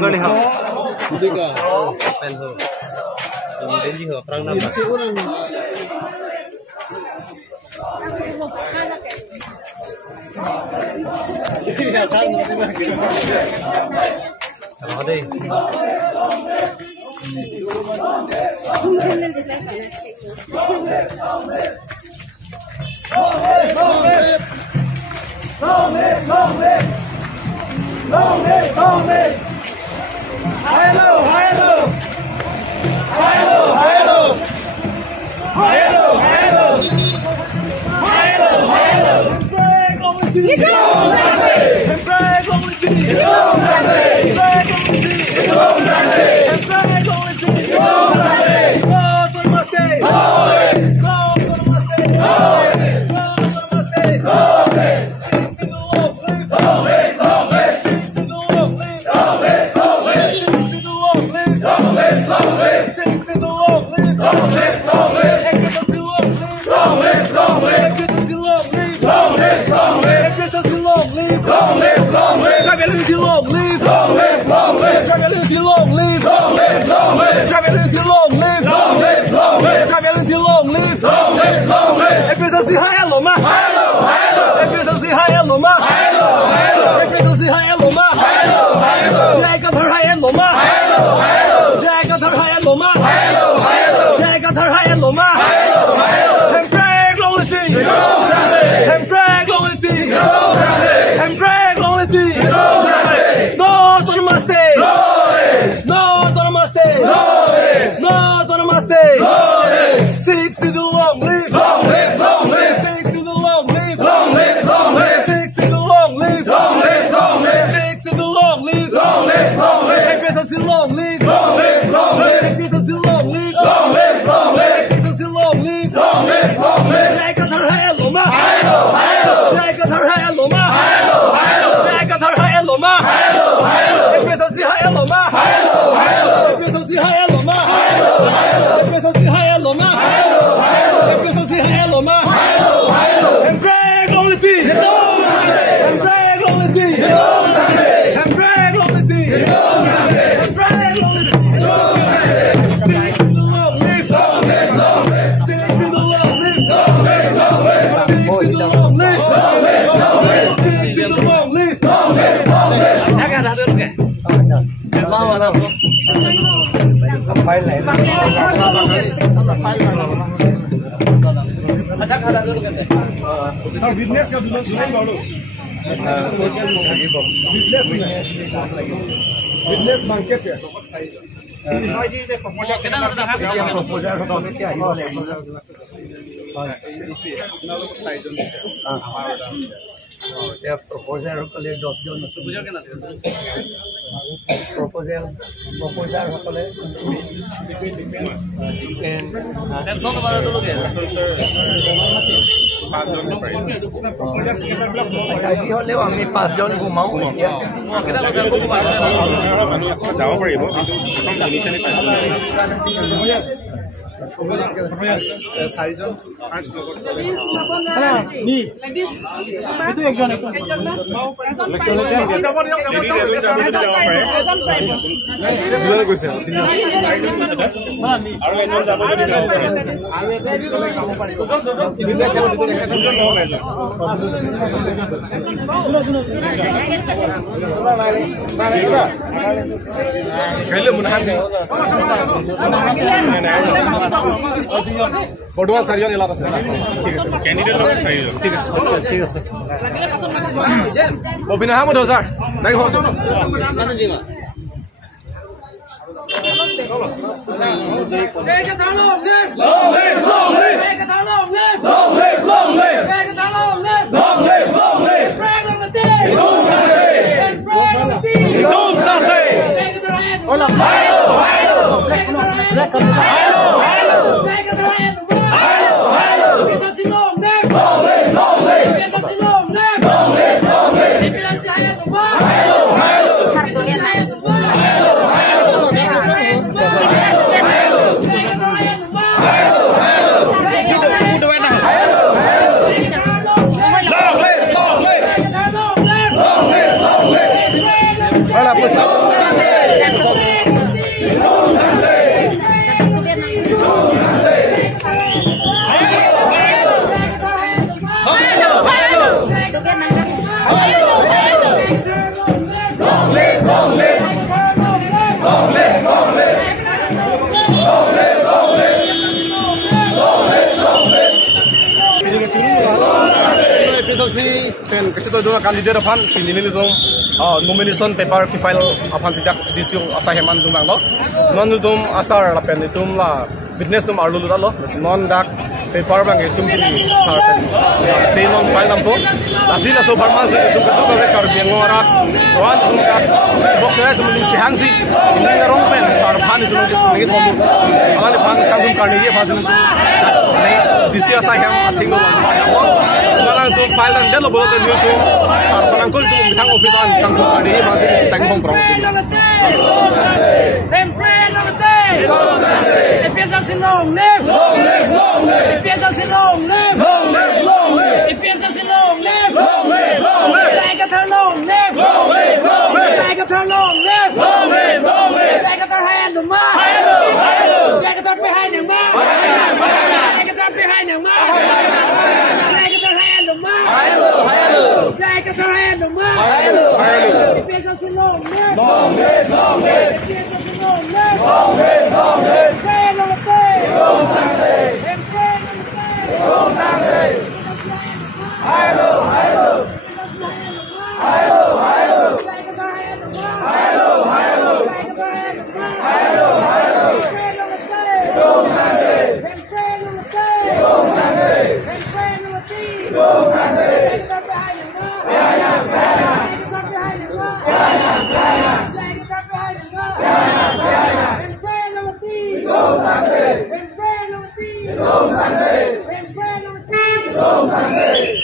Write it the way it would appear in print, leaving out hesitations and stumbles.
Gani ha. Juga. Pen ho. Ini dia ho perang nama. Kalau deh. Business market ya. Proposal সকলে 10 জন proposal কেনা proposal সকলে tension বাৰে দলকে আজি হলেও আমি 5 জন ঘুমাও এতিয়া কেটা লোক যাব পাৰিব কিন্তু প্ৰথম কমিছনে পাই চাৰিজন 5 লগত এইটো একজন বড়ুয়া চাৰিজন এলাত আছে ঠিক আছে ক্যান্ডিডেট লগত চাৰিজন ঠিক আছে ঠিক আছে অবিনা হামদ ছাৰ নাই হল মানে দিমা Para pues. Kecil tu kandidat apa? Pilih tu nomination paper file apa sejak disu asa heman tu bang lo. Senon tu asar lapen itu lah witness tu arlu tu lo. Senon dak paper bang itu pilih sarpen. Senon file nampu. Asli lah so farmasi itu betul betul rekor biangora. Tuan tu dak boknya tu mesti hangsi. Ini orang pen sarpan itu lagi tu. Alam pan kagum karni dia pasal tu. Disu asa heman tinggal. Sekarang tu file dan dia lo boleh tu sarpan angkul tu bitang office an kagum karni dia masih tengok promosi. Empieza sin long live, long live, long live. Empieza sin long live, long live, long live. Empieza sin long live, long live, long live. Like a turn long live, long live, long live. Like a turn long live, long live, long live. Like a turn hand the man, like a turn behind the man, like a turn behind the man, like a turn hand the man, like a turn hand the man. Empieza sin long live, long live, long live. Empieza sin long live, long live, long live. Go Sunday!